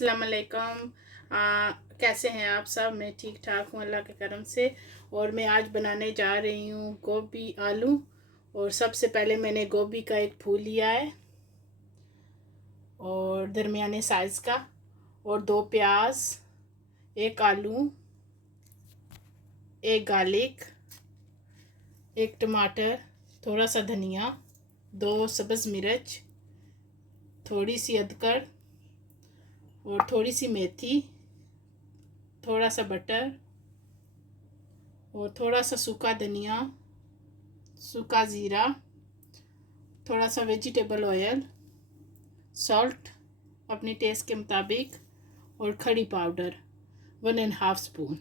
अस्सलाम वालेकुम। कैसे हैं आप सब? मैं ठीक ठाक हूँ अल्लाह के करम से। और मैं आज बनाने जा रही हूँ गोभी आलू। और सबसे पहले मैंने गोभी का एक फूल लिया है और दरमियाने साइज़ का, और 2 प्याज, 1 आलू, 1 गार्लिक, 1 टमाटर, थोड़ा सा धनिया, 2 सब्ज़ मिर्च, थोड़ी सी अदरक और थोड़ी सी मेथी, थोड़ा सा बटर और थोड़ा सा सूखा धनिया, सूखा ज़ीरा, थोड़ा सा वेजिटेबल ऑयल, सॉल्ट अपनी टेस्ट के मुताबिक और खड़ी पाउडर 1.5 स्पून।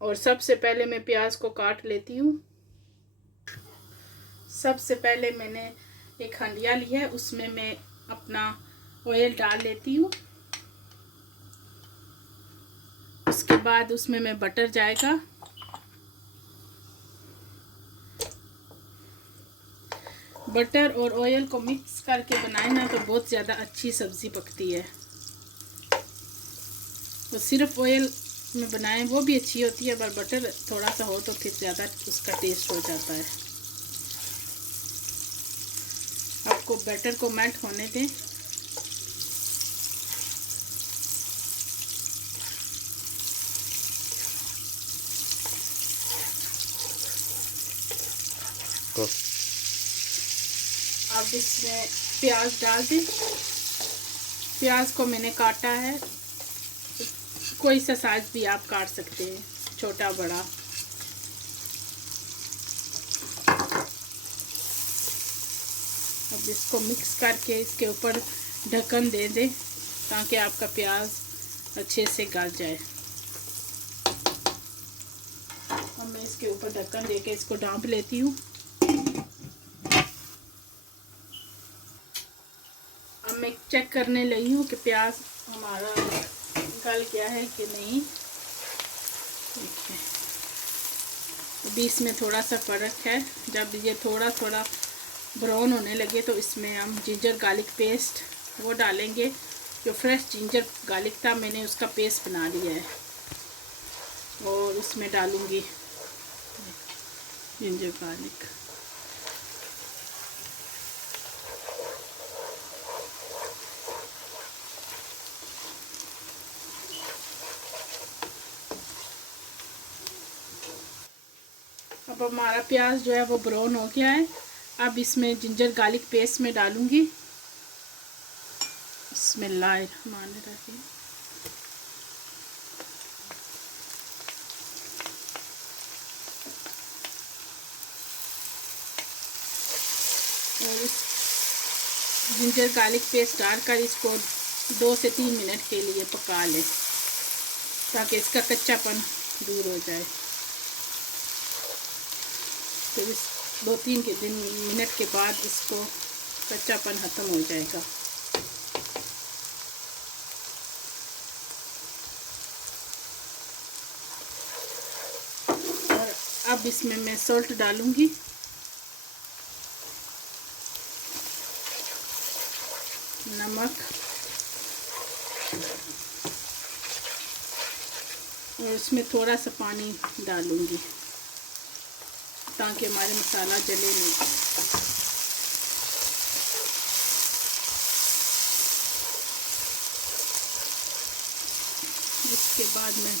और सबसे पहले मैं प्याज को काट लेती हूँ। सबसे पहले मैंने एक हंडिया ली है, उसमें मैं अपना ऑयल डाल लेती हूँ। उसके बाद उसमें मैं बटर जाएगा। बटर और ऑयल को मिक्स करके बनाए ना तो बहुत ज़्यादा अच्छी सब्ज़ी पकती है। तो सिर्फ ऑयल में बनाएं वो भी अच्छी होती है, पर बटर थोड़ा सा हो तो फिर ज़्यादा उसका टेस्ट हो जाता है। आपको बटर को मेल्ट होने दें। अब इसमें प्याज डाल दें। प्याज को मैंने काटा है, कोई सा साइज भी आप काट सकते हैं, छोटा बड़ा। अब इसको मिक्स करके इसके ऊपर ढक्कन दे दें ताकि आपका प्याज अच्छे से गल जाए। अब मैं इसके ऊपर ढक्कन देके इसको ढाँप लेती हूँ। अब मैं चेक करने लगी हूँ कि प्याज हमारा गल गया है कि नहीं। देखिए अभी इसमें थोड़ा सा फ़र्क है। जब ये थोड़ा थोड़ा ब्राउन होने लगे तो इसमें हम जिंजर गार्लिक पेस्ट वो डालेंगे। जो फ्रेश जिंजर गार्लिक था मैंने उसका पेस्ट बना लिया है और उसमें डालूँगी जिंजर गार्लिक। अब हमारा प्याज जो है वो ब्राउन हो गया है। अब इसमें जिंजर गार्लिक पेस्ट में डालूँगी। बिस्मिल्लाहिर्रहमानिर्रहीम। और इस जिंजर गार्लिक पेस्ट डालकर इसको 2 से 3 मिनट के लिए पका लें ताकि इसका कच्चापन दूर हो जाए। तो इस 2-3 मिनट के बाद इसको कच्चापन ख़त्म हो जाएगा। और अब इसमें मैं सॉल्ट डालूँगी। नमक और इसमें थोड़ा सा पानी डालूँगी ताकि हमारे मसाला जले नहीं। इसके बाद मैं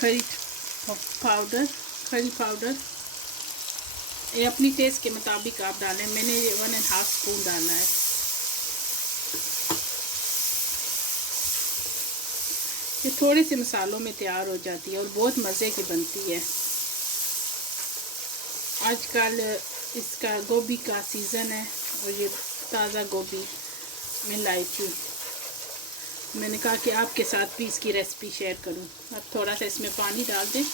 खड़ी पाउडर ये अपनी टेस्ट के मुताबिक आप डालें। मैंने ये 1.5 स्पून डाला है। ये थोड़े से मसालों में तैयार हो जाती है और बहुत मज़े की बनती है। आजकल इसका गोभी का सीज़न है और ये ताज़ा गोभी मैं लाई थी। मैंने कहा कि आपके साथ भी इसकी रेसिपी शेयर करूं। अब थोड़ा सा इसमें पानी डाल दें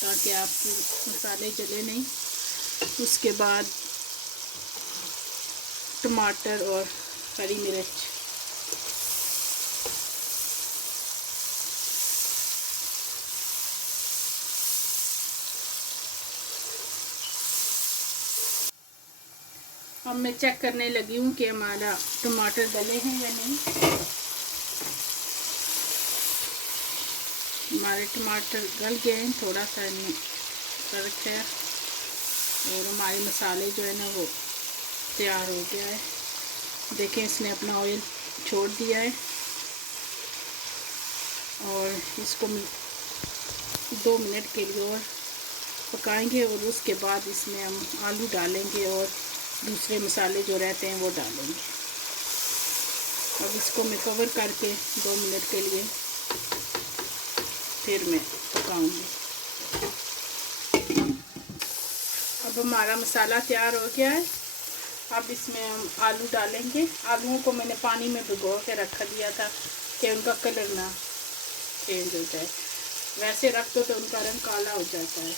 ताकि आपके मसाले जले नहीं। उसके बाद टमाटर और हरी मिर्च, अब मैं चेक करने लगी हूँ कि हमारा टमाटर गले हैं या नहीं। हमारे टमाटर गल गए हैं, थोड़ा सा इनमें फर्क है, और हमारे मसाले जो है ना वो तैयार हो गया है। देखें इसने अपना ऑयल छोड़ दिया है, और इसको 2 मिनट के लिए और पकाएंगे, और उसके बाद इसमें हम आलू डालेंगे और दूसरे मसाले जो रहते हैं वो डालेंगे। अब इसको मैं कवर करके 2 मिनट के लिए फिर मैं पकाऊंगी। अब हमारा मसाला तैयार हो गया है। अब इसमें हम आलू डालेंगे। आलूओं को मैंने पानी में भिगो के रख दिया था कि उनका कलर ना चेंज हो जाए, वैसे रख दो तो उनका रंग काला हो जाता है।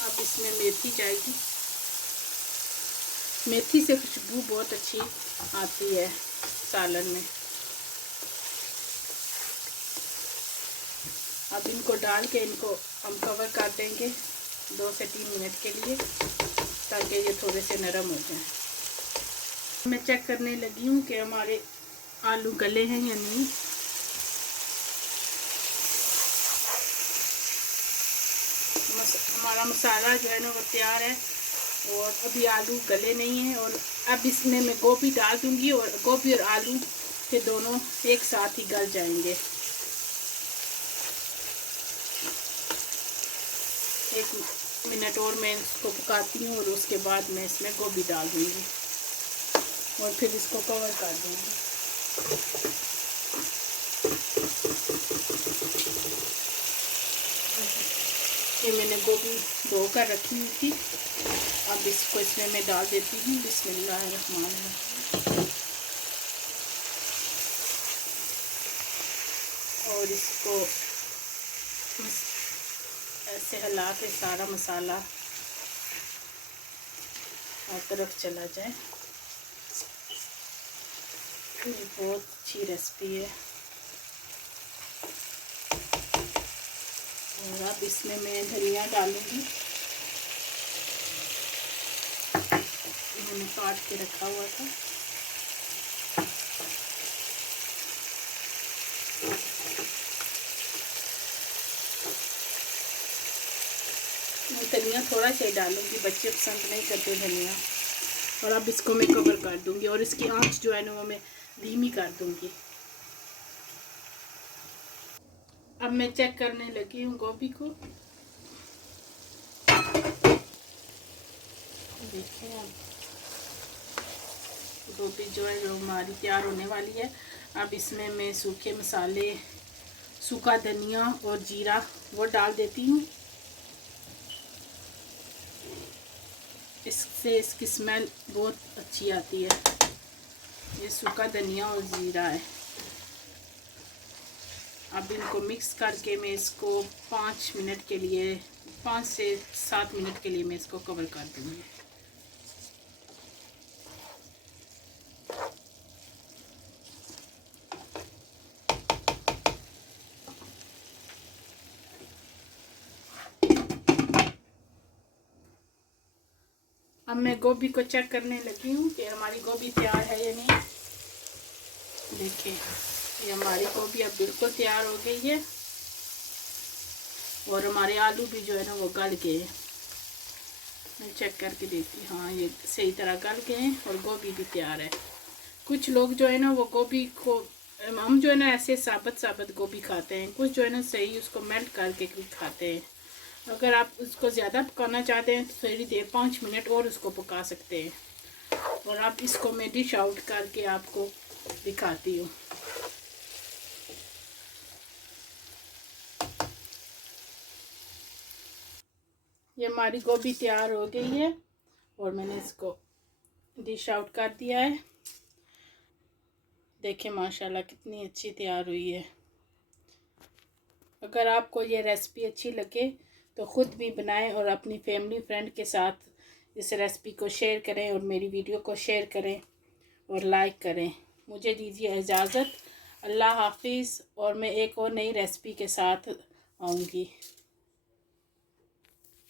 अब इसमें मेथी जाएगी। मेथी से खुशबू बहुत अच्छी आती है सालन में। अब इनको डाल के इनको हम कवर कर देंगे 2 से 3 मिनट के लिए, ताकि ये थोड़े से नरम हो जाएं। मैं चेक करने लगी हूँ कि हमारे आलू गले हैं या नहीं। हमारा मसाला जो है ना वो तैयार है, और अभी आलू गले नहीं हैं। और अब इसमें मैं गोभी डाल दूँगी, और गोभी और आलू के दोनों एक साथ ही गल जाएंगे। 1 मिनट और मैं इसको पकाती हूँ, और उसके बाद मैं इसमें गोभी डाल दूँगी और फिर इसको कवर कर दूँगी। ये मैंने गोभी धो कर रखी हुई थी। अब इसको इसमें मैं डाल देती हूँ। बिस्मिल्लाहिर्रहमानिर्रहीम। और इसको ऐसे हिला के सारा मसाला हर तरफ चला जाए। ये बहुत अच्छी रेसिपी है। और अब इसमें मैं धनिया डालूंगी। मैंने काट के रखा हुआ था। मैं धनिया थोड़ा सा ही डालूंगी, बच्चे पसंद नहीं करते धनिया। और अब इसको मैं कवर कर दूंगी, और इसकी आंच जो है ना वो मैं धीमी कर दूंगी। अब मैं चेक करने लगी हूँ गोभी को। देखिए अब गोभी जो है जो हमारी तैयार होने वाली है। अब इसमें मैं सूखे मसाले, सूखा धनिया और जीरा वो डाल देती हूँ। इससे इसकी स्मेल बहुत अच्छी आती है। ये सूखा धनिया और जीरा है। अब इनको मिक्स करके मैं इसको 5 मिनट के लिए, 5 से 7 मिनट के लिए मैं इसको कवर कर दूँगी। अब मैं गोभी को चेक करने लगी हूँ कि हमारी गोभी तैयार है या नहीं। देखिए ये हमारी गोभी अब बिल्कुल तैयार हो गई है, और हमारे आलू भी जो है ना वो गल गए हैं। मैं चेक करके देखती, हाँ ये सही तरह गल गए हैं, और गोभी भी तैयार है। कुछ लोग जो है ना वो गोभी को, हम जो है ना ऐसे साबुत गोभी खाते हैं, कुछ जो है ना सही उसको मेल्ट करके खाते हैं। अगर आप उसको ज़्यादा पकाना चाहते हैं तो थोड़ी देर 5 मिनट और उसको पका सकते हैं। और अब इसको मैं डिश आउट करके आपको दिखाती हूँ। ये हमारी गोभी तैयार हो गई है, और मैंने इसको डिश आउट कर दिया है। देखिए माशाल्लाह कितनी अच्छी तैयार हुई है। अगर आपको ये रेसिपी अच्छी लगे तो ख़ुद भी बनाएं, और अपनी फैमिली फ्रेंड के साथ इस रेसिपी को शेयर करें, और मेरी वीडियो को शेयर करें और लाइक करें। मुझे दीजिए इजाज़त। अल्लाह हाफिज़। और मैं एक और नई रेसिपी के साथ आऊँगी।